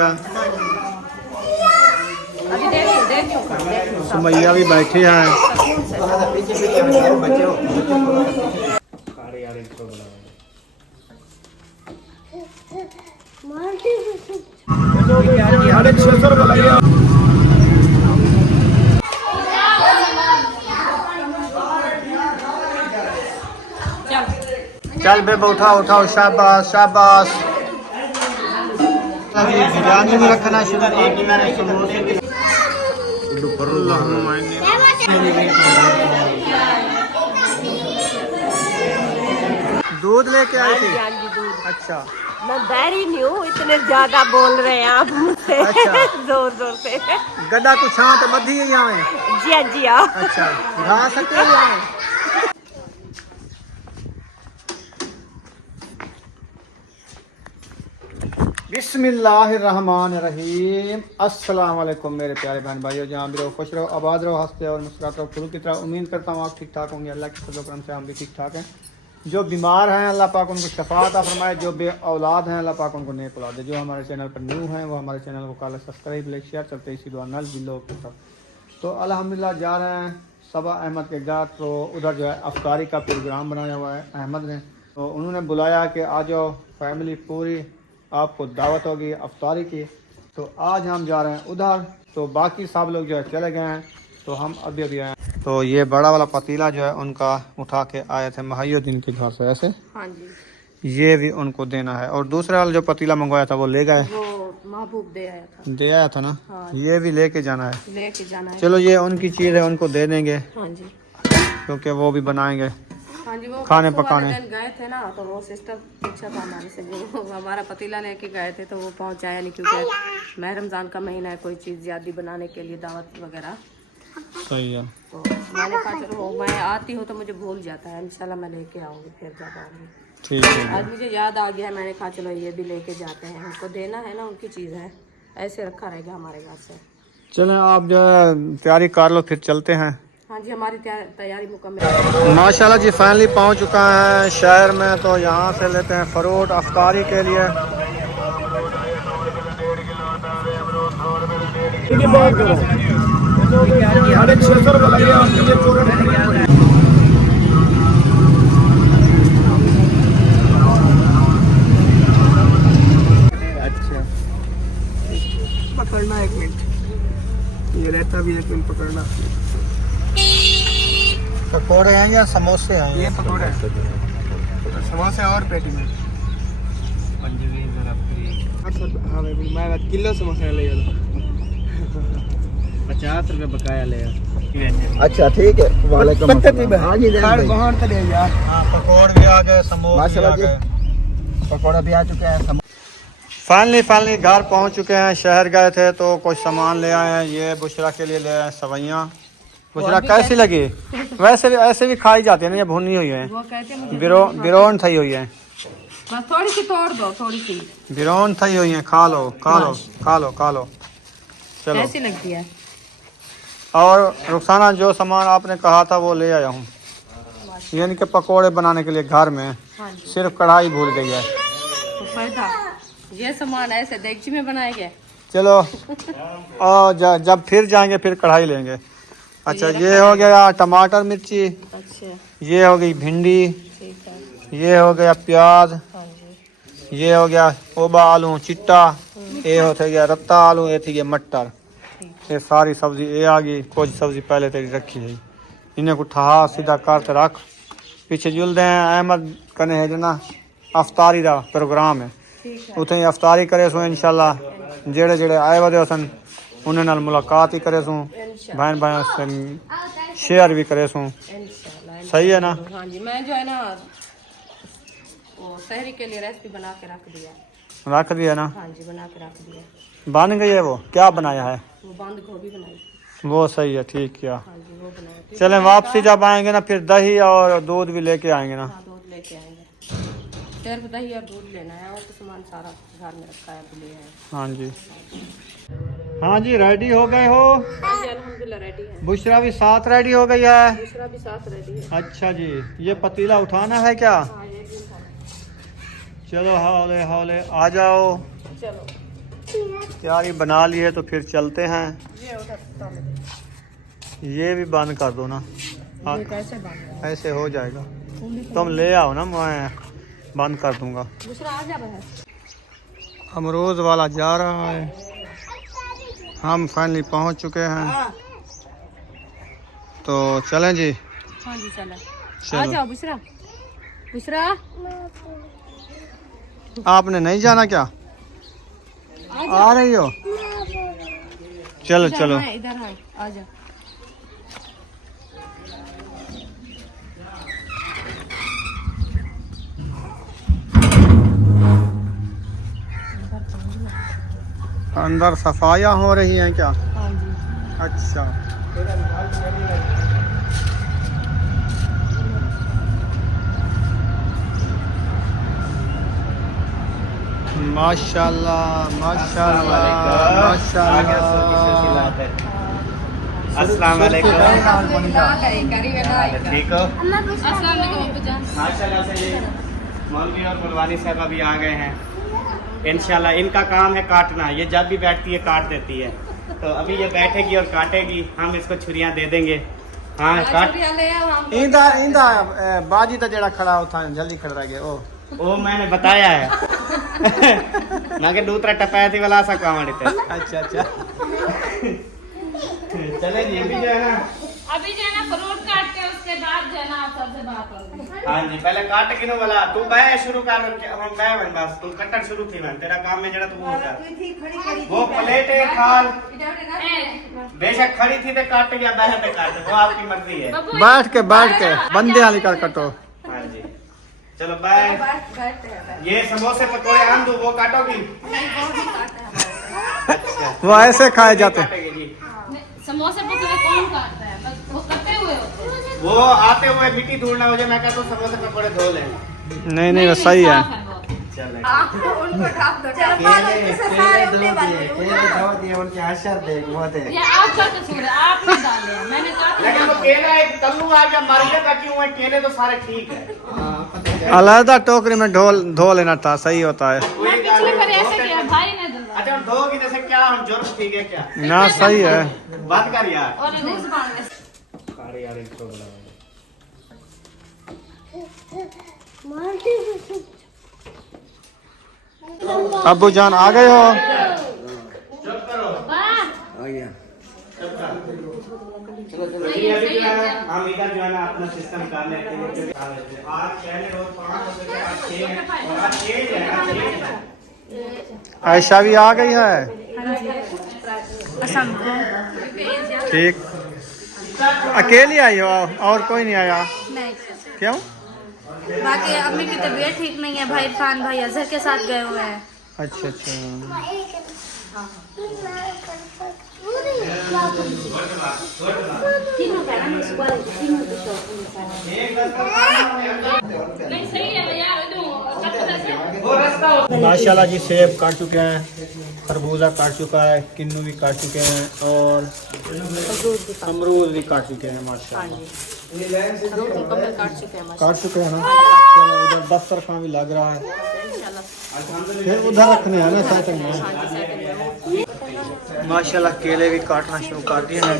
लिया। सुमैया भी बैठी है। चल बे उठाओ उठाओ, शाबाश शाबाश। बिरयानी भी रखना शुरू की मैंने। दूध लेके आई थी? अच्छा, मैं बैरी नहीं हूँ, इतने ज्यादा बोल रहे हैं आप मुझसे। अच्छा। जोर जोर से। गड्ढा कुछ हाँ तो बधी है यहाँ है। जी हाँ जी हाँ। अच्छा, घास सकते हैं यहाँ। बिस्मिल्लाहिर्रहमानिर्रहीम। अस्सलाम वालेकुम मेरे प्यारे बहन भाइयों, जहाँ भी रहो खुश रहो, आबाद रहो, हंसते और मुस्कुराते रहो फुल की तरह। उम्मीद करता हूँ आप ठीक ठाक होंगे। अल्लाह के फजल करम से हम भी ठीक ठाक हैं। जो बीमार हैं अल्लाह पाक उनको शफा अता फरमाए, जो बे औलाद हैं अल्लाह पाक उनको नेक औलाद दे। जो हमारे चैनल पर न्यू हैं वो हमारे चैनल को काला सब्सक्राइब लाइक शेयर करते इसी दुआ नल बिलो के सब। तो अल्हम्दुलिल्लाह जा रहे हैं सबा अहमद के घर। तो उधर जो है अफ्तारी का प्रोग्राम बनाया हुआ है अहमद ने। तो उन्होंने बुलाया कि आ जाओ फैमिली पूरी, आपको दावत होगी अफ्तारी की। तो आज हम जा रहे हैं उधर। तो बाकी सब लोग जो है चले गए हैं, तो हम अभी अभी आए। तो ये बड़ा वाला पतीला जो है उनका उठा के आए थे महिउद्दीन के घर से ऐसे। हाँ जी। ये भी उनको देना है। और दूसरा वाला जो पतीला मंगवाया था वो ले गए, वो महबूब दे आया था ना। हाँ। ये भी लेके जाना है। लेके जाना है। चलो ये उनकी चीज़ है, उनको दे देंगे। हाँ जी, क्योंकि वो भी बनाएंगे। हाँ जी। वो खाने पकाने गए थे ना, तो वो सिस्टर पूछा था हमारे से, वो हमारा पतीला लेके गए थे तो वो पहुंचाया नहीं, क्योंकि मैं रमज़ान का महीना है, कोई चीज़ ज़्यादा बनाने के लिए दावत वगैरह। सही है। तो मैंने कहा चलो मैं आती हूँ तो मुझे भूल जाता है, इंशाल्लाह मैं लेके आऊँगी फिर जब आऊँगी। ठीक है। आज मुझे याद आ गया, मैंने कहा चलो ये भी लेके जाते हैं, उनको देना है ना, उनकी चीज़ है, ऐसे रखा रहेगा हमारे घर से। चलें आप जो है तैयारी कर लो, फिर चलते हैं। हाँ जी, हमारी तैयारी मुकम्मल। माशाल्लाह जी फाइनली पहुंच चुका है शहर में। तो यहाँ से लेते हैं फ्रूट अफ्तारी के लिए। अच्छा, पकड़ना एक मिनट, ये रहता भी एक मिनट पकड़ना। पकौड़े हैं या समोसे हैं? ये पकौड़े हैं, समोसे और पेटी में। हाँ भाई, मैं किलो समोसे ले 50 रुपये बकाया ले। अच्छा ठीक है, वालेकुम अस्सलाम। पकौड़े भी आ गए, समोसे आ गए, पकौड़े भी आ चुके हैं। फाइनली घर पहुंच चुके हैं। शहर गए थे तो कुछ सामान ले आए हैं। ये बुशरा के लिए ले आए सवैयाँ। बुशरा कैसी लगी? वैसे भी ऐसे भी खाई जाती है ना, ये भुनी हुई है, बिरोन थी हुई है। बस थोड़ी सी तोड़ दो, थोड़ी सी बिरोन थी हुई है। खा लो खा लो खा लो खा लो। चलो, कैसी लगती है? और रुखसाना जो सामान आपने कहा था वो ले आया हूँ, यानी कि पकोड़े बनाने के लिए घर में। हाँ जी। सिर्फ कढ़ाई भूल गई है। तो फायदा ये सामान ऐसे देगची में बनाएंगे। चलो जब फिर जाएंगे फिर कढ़ाई लेंगे। अच्छा, ये हो गया टमाटर मिर्ची, अच्छा ये हो गई भिंडी, ठीक है, ये हो गया प्याज, हाँ जी, ये हो गया ओबा आलू चिट्टा, ये हो गया रत्ता आलू, ये थी मटर। ये सारी सब्जी ये आ गई। कुछ सब्जी पहले तेरी रखी है, इन्हें को ठहा सीधा करते रख। पीछे जुलते हैं अहमद कने है जना अफ्तारी का प्रोग्राम है, उतने अफ्तारी करे सो इंशाल्लाह। जेड़े जेड़े आए वे सन उन्हें नाल मुलाकात ही करे सूँ, बहन भाई से शेयर भी करे सूँ। सही है ना? हाँ जी। मैं जो है ना वो शहरी के लिए रेसिपी बना के रख दिया ना। हाँ जी, बना के रख दिया। बन गई है? वो क्या बनाया है? वो बंद गोभी बनाई। वो सही है, ठीक किया। हाँ जी, वो बनाया। चलें वापसी जब आएंगे ना फिर दही और दूध भी लेके आएंगे ना। हाँ, दूध लेके आएंगे। सिर्फ दही और दूध लेना है, और तो सामान सारा घर में रखा है, ले आए। हाँ जी, हाँ जी, रेडी हो गए हो? हाँ जी, अल्हम्दुलिल्लाह रेडी है। बुशरा भी साथ रेडी हो गई है। दूसरा भी साथ रेडी है। अच्छा जी, ये पतीला उठाना है क्या? हाँ, ये भी उठाना है। चलो हौले हौले आ जाओ। चलो। तैयारी बना ली है तो फिर चलते हैं। ये उधर तले दे। ये भी बंद कर दो ना। ये कैसे बंद है? ऐसे हो जाएगा। तुम ले आओ ना, मैं बंद कर दूंगा। दूसरा आ जा है। अमरूद वाला जा रहा है। हम फाइनली पहुंच चुके हैं, तो चलें जी। हाँ जी चलें। चलो। आ जाओ बुशरा। बुशरा आपने नहीं जाना क्या? आ रही हो? चलो चलो। इधर है, आ जा। अंदर सफाइयाँ हो रही हैं क्या? हाँ जी। अच्छा। माशाल्लाह माशाल्लाह माशाल्लाह। अस्सलाम वालेकुम। ठीक हो? माशाल्लाह से ये मौलवी और मुलवानी साहब अभी आ गए हैं। इंशाल्लाह इनका काम है काटना। ये जब भी बैठती है काट देती है। तो अभी ये बैठेगी और काटेगी, हम इसको छुरियां दे देंगे। हाँ काट। इंदा इंदा बाजी तो जड़ा खड़ा होता है जल्दी खड़ा रह गया। वो मैंने बताया है ना कि दूसरा टपाया थी वाला सा काम थे। अच्छा अच्छा। चले जी अभी जो है ना, अभी जो है ना फ्रूट काट के उसके बाद जो है ना आप सबसे बात होगी। हाँ जी पहले काट के नो वाला तू बै शुरू कर। हम बै बन बस तू कट्टर शुरू थी मैं तेरा काम में जरा तू होगा। वो प्लेट है थाल बेशक खड़ी थी तो काट या बैठ पे काट, वो आपकी मर्जी है। बैठ के बंदे वाली कर कटो। हाँ जी चलो बाय। ये समोसे पकौड़े हम दो वो काटोगी? अच्छा वो ऐसे खाए जाते हैं। काटेगी जी। समोसे पकौड़े कौन काटता है? बस वो कटे हुए होते हैं। वो आते हुए मिट्टी ढूंढना हो जाए, मैं कहता हूँ समोसे पकौड़े धो लें। नहीं वो सही है। साफ वो। चल ये आपका कसूर है, आप नहीं डाले हैं। मैंने लेकिन वो काटा। केला एक तल्लू आ गया मर गया का क्यों है? केले तो सारे ठीक है। अलहदा टोकरी में धो लेना था, सही होता है। मैं पिछली बार ऐसे किया, भाई ने दिलवाया। अच्छा हम धोगी जैसे क्या हम जुर्म ठीक है क्या? ना सही है। बात कर यार। और ये दूध बांधने से। अरे यार इसको बुलाओ। अब्बू जान आ गए हो? चुप करो। वाह, चुप कर। अभी जो है हम इधर जो है ना अपना सिस्टम कर लेते हैं। आज पहले रोज 5 बजे के आज 6 और आज 6 है ना 6। आयशा भी आ गई है। ठीक। अकेली आई हो और कोई नहीं आया? नहीं, क्यों? बाकी अम्मी की तबीयत ठीक नहीं है। भाई इरफान भाई अजहर के साथ गए हुए हैं। अच्छा अच्छा। नहीं सही है यार, माशाल्लाह जी सेब काट चुके हैं, खरबूजा काट चुका है, किन्नू भी काट चुके हैं और अमरूद भी काट चुके हैं। माशाल्लाह काट चुके हैं ना। चलो उधर दस्तरखान भी लग रहा है, फिर उधर रखने हैं ना साइड में। माशाल्लाह केले भी काटना शुरू कर दिए हैं।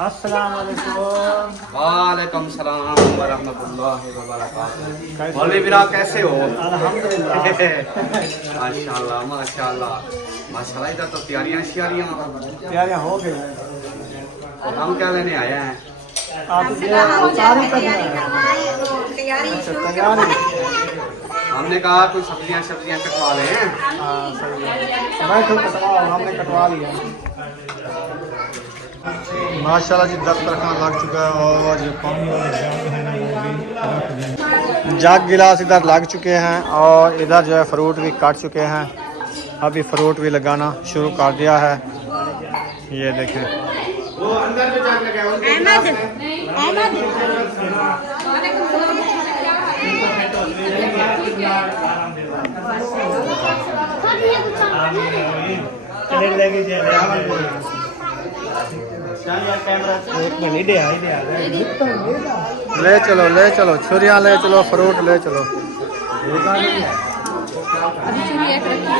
अस्सलाम वालेकुम। वालेकुम सलाम व रहमतुल्लाहि व बरकातहू। मौलवी बिरा कैसे हो? अल्हम्दुलिल्लाह। माशाल्लाह माशाल्लाह माशाल्लाह। इधर तो तैयारियां शियारियां तैयारियां हो गई हैं। और हम क्या लेने आए हैं? आप तैयारी तैयारी। हमने कहा कुछ सब्जियां कटवा लें। हाँ सही है। मैं तो कटवा हमने कटवा लिया। माशाल्लाह जी दस्तरखान लग चुका है और जो पानी वाले जग है ना वो भी रख दिए। जग गिलास इधर लग चुके हैं और इधर जो है फ्रूट भी काट चुके हैं। अभी फ्रूट भी लगाना शुरू कर दिया है। ये देखें वो अंदर जो जाग लगा है उनके ले चलो छुरियाँ ले चलो, फ्रूट ले चलो। अभी चुनी एक रखी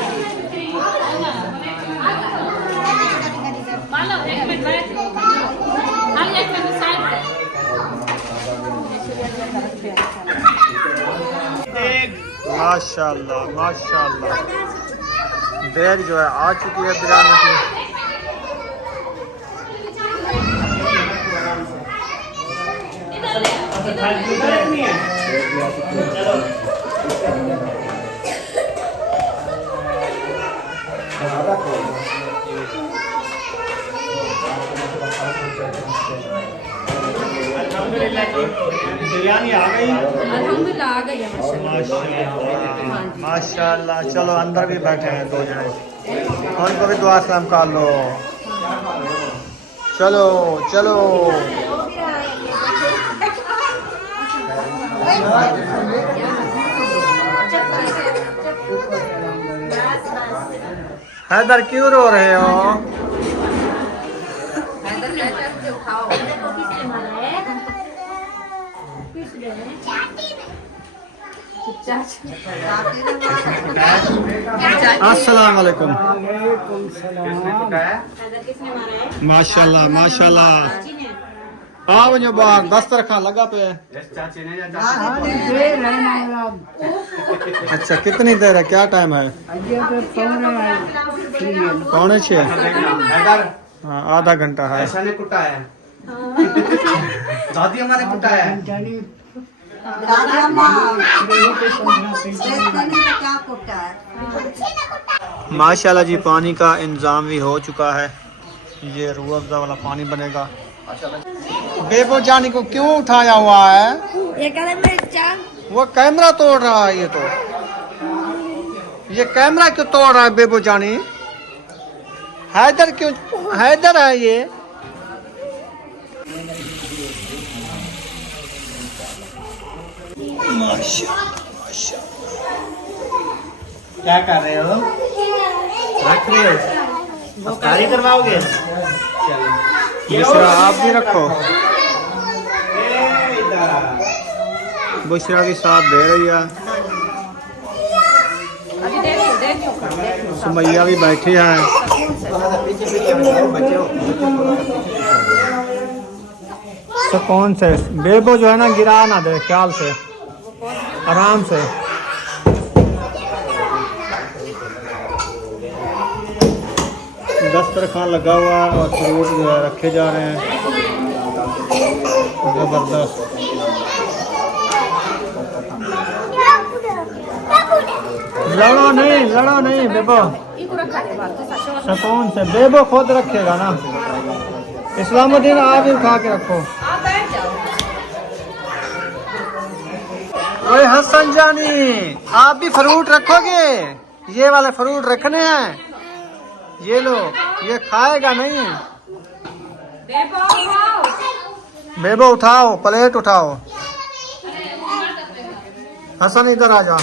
माशाल्लाह माशाल्लाह, देग जो है आ चुकी है बिरयानी की। बिरयानी आ गई, अल्हम्दुलिल्लाह आ गई है माशाल्लाह माशाल्लाह। चलो अंदर भी बैठे हैं 2 जने, उनको भी दुआ सलाम कर लो। चलो चलो हैदर क्यों रो रहे हो? अस्सलाम वालेकुम। माशाल्लाह माशाल्लाह। आओ जो बाहर दस्तरखान लगा पे। अच्छा कितनी देर है, क्या टाइम है? 5:45। हाँ आधा घंटा है। ऐसा ने कुटा है दादी हमारे कुटा है। माशाल्लाह जी पानी का इंतजाम भी हो चुका है। ये रूह अफ़ज़ा वाला पानी बनेगा। बेबो जानी को क्यों उठाया हुआ है? वो कैमरा तोड़ रहा है। ये कैमरा क्यों तोड़ रहा है बेबो जानी? हैदर क्यों, हैदर है ये। क्या कर रहे हो? रख रहे हो? अफ्तारी करवाओगे? बुशरा आप भी रखो। बुशरा भी साथ दे रही है। सुमैया भी बैठी है। सुकून से बेबो जो है ना गिरा ना दे, ख्याल से आराम से। दस्तरखान लगा हुआ है और फ्रूट जो है रखे जा रहे हैं। जबरदस्त। लड़ो नहीं बेबो, सुकून से। बेबो खुद रखेगा ना। इस्लामुद्दीन आप भी उठा के रखो। ओए हसन जानी आप भी फ्रूट रखोगे? ये वाले फ्रूट रखने हैं। ये लो, ये खाएगा नहीं। बेबो उठाओ, प्लेट उठाओ। हसन इधर आ जा,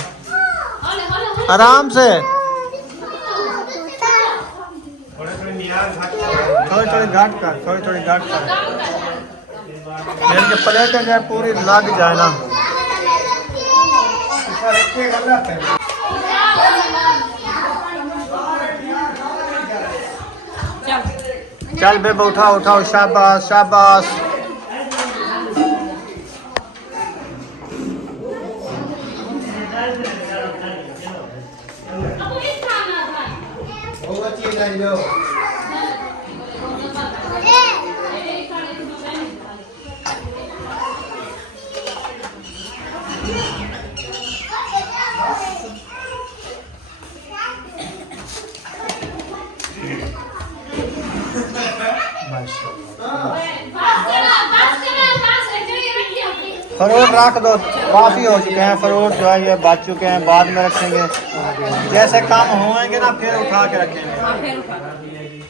आराम से। थोड़ी घाट कर, थोड़ी घाट कर। मेरी प्लेटें जो पूरी लग जाए ना। चल बेबो उठाओ उठाओ, शाबाश शाबाश। फ्रूट रख दो, काफी हो चुके हैं फ्रूट जो है, ये बच चुके हैं, बाद में रखेंगे। जैसे काम होंगे ना फिर उठा के रखेंगे,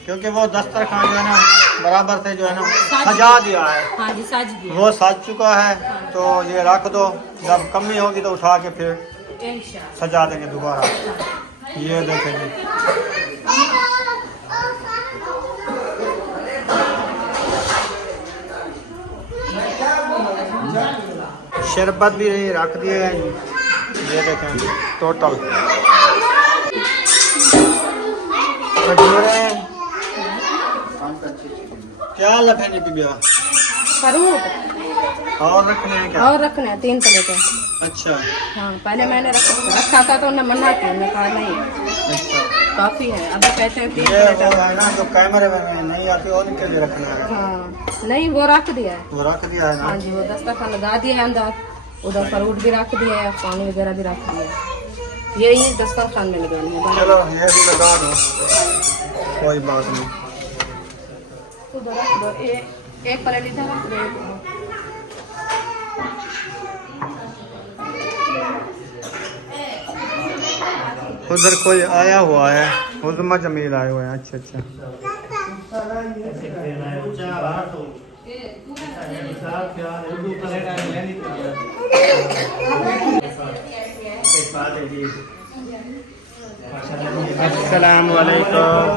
क्योंकि वो दस्तरखान जो है ना बराबर से जो है ना सजा दिया है। हाँ जी, सज गया। वो सज चुका है, तो ये रख दो। जब कमी होगी तो उठा के फिर सजा देंगे दोबारा। ये देखेंगे शरबत भी रख दिए हैं, ये देखें टोटल। खजूरें क्या लखेंगे पिबिया? फ्रूट और रखने हैं क्या? और रखने हैं 3 प्लेटें। अच्छा हाँ, पहले मैंने रखा था तो उन्हें मना किया, उन्होंने कहा नहीं अच्छा। काफी है, अब कहते हैं 3 ये वो प्लेटें। है ना जो कैमरे में नहीं आती, और इनके लिए रखना है। हाँ नहीं, वो रख दिया है। वो रख दिया है ना। हाँ जी, वो दस्तरखान लगा दिया है अंदर, उधर फ्रूट भी रख दिया है, पानी वगैरह भी रख दिया है। यही दस्तरखान में लगानी है। चलो ये भी लगा दो, कोई बात नहीं। उधर रख दो, एक प्लेट इधर रख दो। उधर कोई आया हुआ है, उजमा जमील आए हुए हैं। अच्छा अच्छा। अस्सलामुअलैकुम।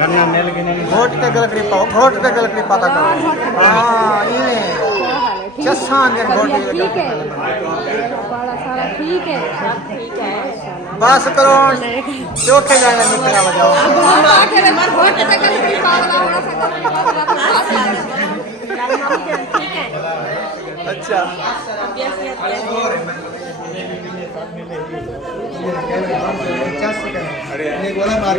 रन्ना मिल गई नहीं, घोट के गलकड़ी पाओ, घोट के गलकड़ी पाता करो। हाँ ये चस्सा अंदर घोट के ठीक है, बड़ा सारा ठीक है, सब ठीक है। बस करो, चौथे जाने में तेरा बजाओ। अच्छा अरे बोला मार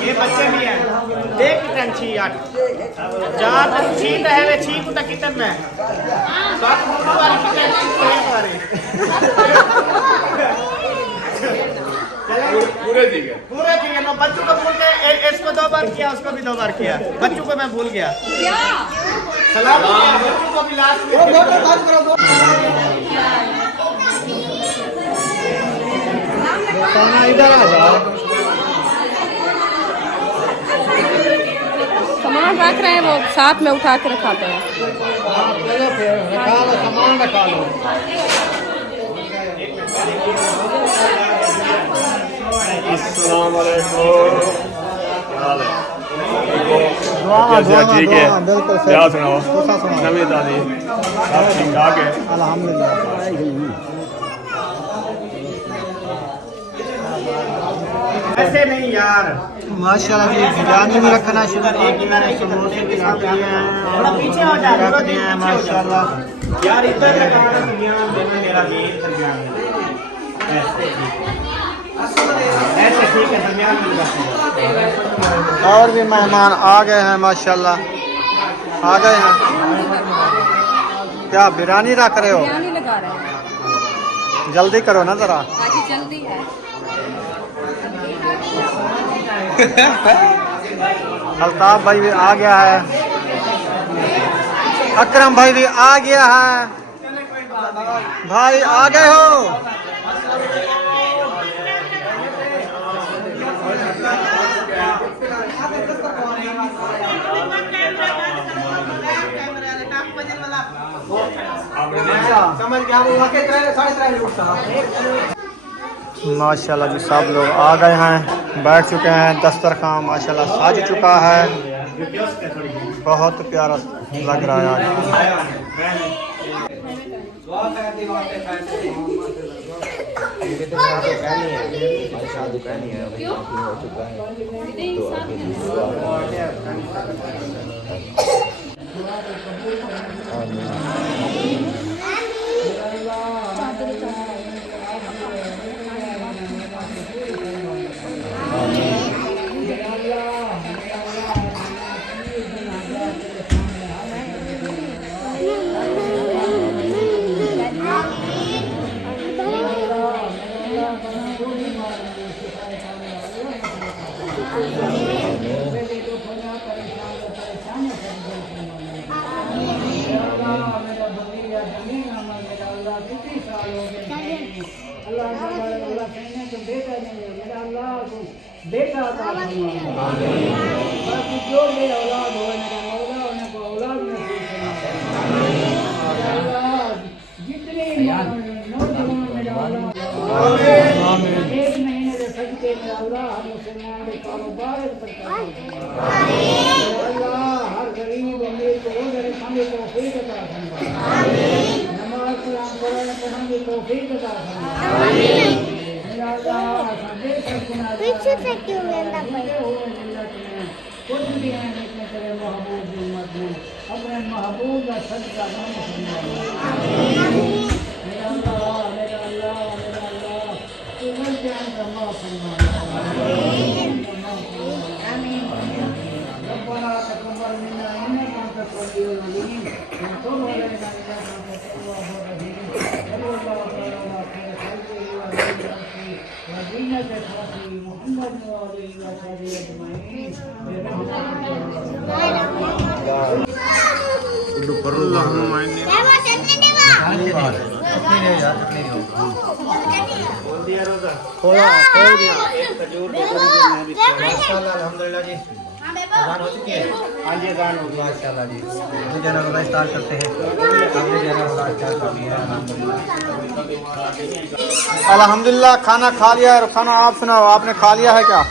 ये बच्चे भी हैं, देख कितन छी यार, चार तक छी तो है वे छी को तक कितन में सात मुंह वाली कितन छी को है वाले पूरे ठीक है ना। बच्चों को भूल गए, इसको 2 बार किया, उसको भी 2 बार किया, बच्चों को मैं भूल गया। सलाम किया बच्चों को भी लास्ट में। इधर आ जाओ। सामान रख रहे हैं, वो साथ में उठा के रखाते हैं। रखा लो सामान, रखा लो। अस्सलाम वालेकुम। क्या ठीक है? क्या सुनाओ? नवी ताजी सब ठीक ठाक है? अल्हम्दुलिल्लाह। ऐसे नहीं यार, माशाल्लाह जी, बिरयानी भी रखना शुरू एक ही मैंने समोसे के साथ दिए हैं, थोड़ा पीछे हो जा, रख दिए हैं माशाल्लाह। यार इधर लगाना दरमियान में, मेरा मेन दरमियान में ऐसे ठीक है, दरमियान में लगाते हैं। और भी मेहमान आ गए हैं माशाल्लाह, आ गए हैं। क्या बिरयानी रख रहे हो? बिरयानी लगा रहे हैं। जल्दी करो ना जरा। आज जल्दी है। अल्ताफ भाई भी आ गया है, अकरम भाई भी आ गया है। भाई आ गए हो? माशाल्लाह जी, सब लोग आ गए हैं, बैठ चुके हैं। दस्तरखान माशाल्लाह सज चुका है, बहुत प्यारा लग रहा है बेटा जो मेरा औलाद हो, मेरा मौला उन्हें को औलाद में मुबारक अल्लाह हर गरीब अमीर को रोज़े रखने की तौफीक अता फरमाए। आमीन। नमाज कुरान पढ़ने की तौफीक अता फरमाए। आमीन। या अल्लाह पीछे से क्यों लेना पड़े कुछ भी है लेकिन तेरे महबूब की उम्मत में अपने महबूब का सदका आमीन। मेरा अल्लाह मेरा अल्लाह मेरा अल्लाह तू मर जान का माफ फरमाए। आमीन आमीन। रब्बना तक़ब्बल मिन्ना इन्नका अंतस समीउल अलीम व तब अलैना इन्नका अंतत तव्वाबुर रहीम। सल्लल्लाहु अलैहि व दीनत खाती मुहम्मद व आलिहि व सहाबिहि अजमईन अल्लाहुम्मा इन्नी बोल दिया रोजा खोल दिया। खजूर को मैं भी माशाल्लाह अल्हम्दुलिल्लाह जी अज़ान हो चुकी है। हाँ जी अज़ान हो गई। माशाल्लाह जी तो जना रोज़ा स्टार्ट करते हैं। हमने जना रोज़ा स्टार्ट कर दिया अल्हम्दुलिल्लाह। खाना खा लिया है। खाना आप सुनाओ, आपने खा लिया है क्या?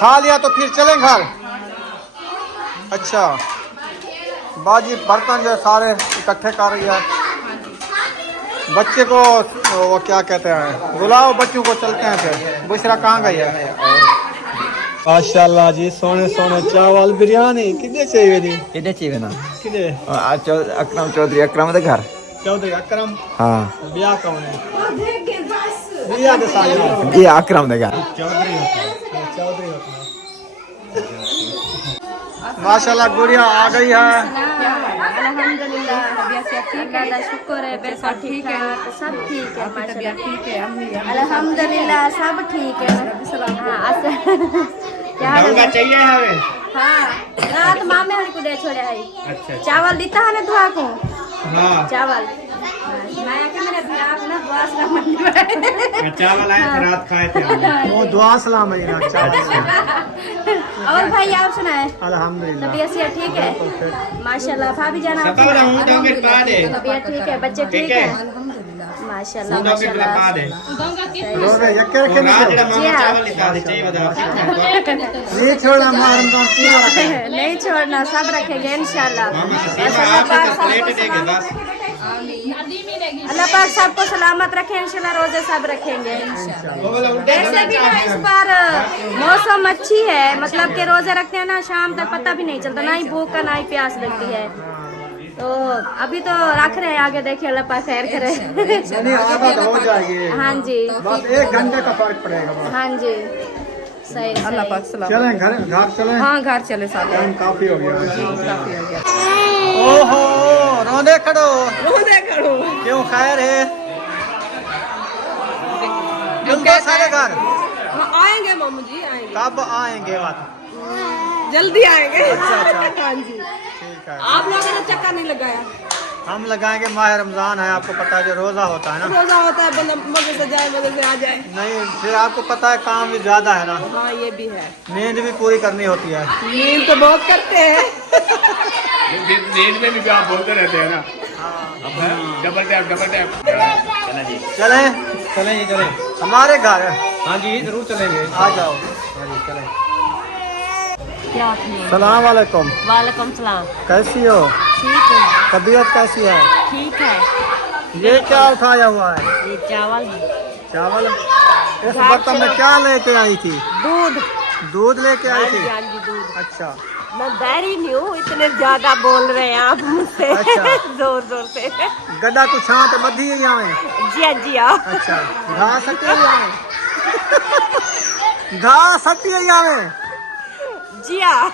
खा लिया तो फिर चलें घर। अच्छा बाजी बर्तन जो सारे इकट्ठे कर रही है। बच्चे को वो क्या कहते हैं, बुलाओ बच्चों को, चलते हैं फिर। बुशरा कहाँ गई है? माशाल्लाह जी सोने सोने चावल बिरयानी कितने चाहिए जी? किधर चाहिए ना? कितने? अकरम चौधरी अकरम के घर। चौधरी अकरम। हाँ ब्याह कौन है? ब्याह के साथ ये अकरम के घर। चौधरी होता है। चौधरी होता है। माशाल्लाह गुड़िया आ गई है। अल्हम्दुलिल्लाह तबीयत से ठीक है, अल्लाह शुक्र है, बिल्कुल ठीक है, सब ठीक है तबीयत ठीक है अल्हम्दुलिल्लाह सब ठीक है। क्या हाल डोंगा है? चाहिए हमें। हाँ रात मामे हरी को दे छोड़े है। अच्छा चावल देता है ना दुआ को हाँ चावल मैं के मेरे बियाह ना दुआ सलाम मंडी चावल आए थे रात खाए थे हमने। वो दुआ सलाम है ना चावल। और भाई आप सुनाए अल्हम्दुलिल्लाह तबीयत से ठीक है? माशाल्लाह भाभी जाना आप सताओ ना हूँ डोंगे पा दे। तबीयत ठीक है, बच्चे ठीक है? माशाल्लाह डोंगे माशाल्लाह पा दे। रोज़े यक्के रखे रात नहीं जरा मामा चावल निकाल दे चाहिए बता। नहीं छोड़ना मारम पूरा रखे। नहीं छोड़ना, सब रखेंगे इंशाल्लाह। मामा से सीमा आप तो प्लेट देंगे बस। अल्लाह पाक सबको सलामत रखे इंशाल्लाह, रोजे सब रखेंगे। वो वाला उल्टे वैसे भी ना इस बार मौसम अच्छी है, मतलब कि रोजे रखते हैं ना शाम तक पता भी नहीं चलता, ना ही भूख का ना ही प्यास लगती है। तो अभी तो रख रहे हैं, आगे देखिए अल्लाह पाक खैर करे। नहीं आधा तो हो जाएगी। हाँ जी बस 1 घंटे का फर्क पड़ेगा बस। हाँ जी सही अल्लाह सही। पाक सलाम। चलें घर चलें। हाँ घर चले साथ टाइम काफी हो गया। काफी हो गया। ओहो रोने खड़ो रोजे करो क्यों? खैर है तुम तो सारे घर आएंगे मामू जी आएंगे, कब आएंगे? बात जल्दी आएंगे। अच्छा हाँ जी ठीक है। आप लोगों ने चक्का नहीं लगाया? हम लगाएंगे। माह रमजान है, आपको पता है जो रोजा होता है ना। रोजा होता है बंदा मजे से जाए मजे से आ जाए। नहीं फिर आपको पता है काम भी ज्यादा है ना, हाँ ये भी है, नींद भी पूरी करनी होती है। नींद तो बहुत करते हैं। नींद में भी आप बोलते रहते हैं ना। डबल टैप चलें चलें जी चलें हमारे घर। हाँ जी जरूर चलेंगे। आ जाओ। चलें। सलाम वालेकुम। वालेकुम सलाम। कैसी हो? ठीक है तबीयत कैसी है? ठीक है। ये क्या उठाया हुआ है? ये चावल चावल। इस बर्तन में क्या लेके आई थी? दूध। दूध लेके आई थी? हाँ जी दूध। अच्छा मैं बैरी नहीं हूँ, इतने ज्यादा बोल रहे हैं आप मुझसे। अच्छा। जोर जोर से। गड्ढा को छांट बधी है यहाँ में। जी हाँ। अच्छा घास हटी है यहाँ में। घास हटी है यहाँ में। जी हाँ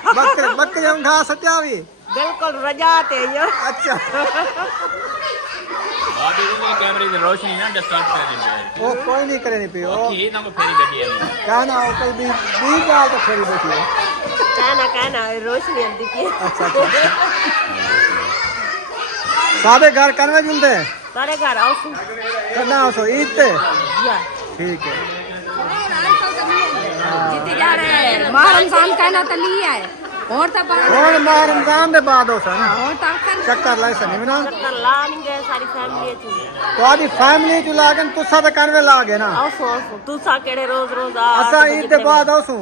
बकरे हम घास हटिया हुई। बिल्कुल रजाते हैं। अच्छा कैमरे की रोशनी ना डिस्टर्ब कर देती वो कोई नहीं करे नहीं पियो है ना को फेरी बैठी है। कहना हो कोई भी 20 साल तो फेरी बैठी है। कहना रोशनी आती है। अच्छा अच्छा सारे घर करवे जुलते हैं सारे घर आओ सु। करना हो सो ईद पे। जी हाँ। ठीक है। जीते जा रहे हैं, माह रमजान कहना तो नहीं है और तो और माह रमजान के बाद हो सा ना और तो चक्कर लाई सनी में ना चक्कर लाएंगे सारी फैमिली चुनी। तो आदि फैमिली चु लागन तुसा तो करवे लागे ना। आओ सो तू सा केड़े रोज रोज आ असा ईद के बाद हो सू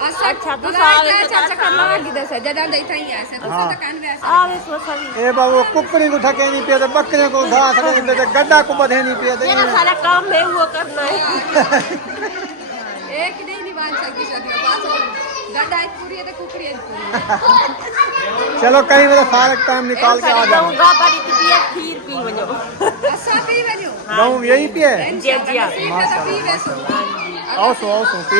अच्छा तो सारे चाचा करना किधर से जदा देता ही ऐसे तो हाँ। दुकान में ऐसे आवे सो सभी ए बाबू कुकरी को ठके नहीं पिए तो बकरे को घा नहीं पिए तो गड्ढा को बधे नहीं पिए मेरा सारा काम है वो करना है। एक नहीं बांध सकती शादी पास गड्ढा है पूरी है तो कुकरी है पूरी चलो कहीं मतलब सारा टाइम निकाल के आ जाओ। गा पानी की पिया खीर पी वजो ऐसा पी बनो गाँव यही पिए जी जी आओ सो पी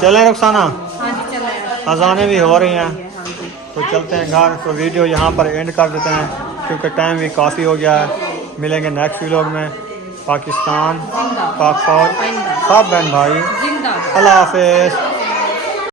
चले रुखसाना। हाँ जी चल रहा है अजानें भी हो रही हैं तो चलते हैं घर। तो वीडियो यहाँ पर एंड कर देते हैं क्योंकि टाइम भी काफ़ी हो गया है। मिलेंगे नेक्स्ट व्लॉग में। पाकिस्तान पाक फौज सब बहन भाई जिंदा अल्लाह हाफिज़।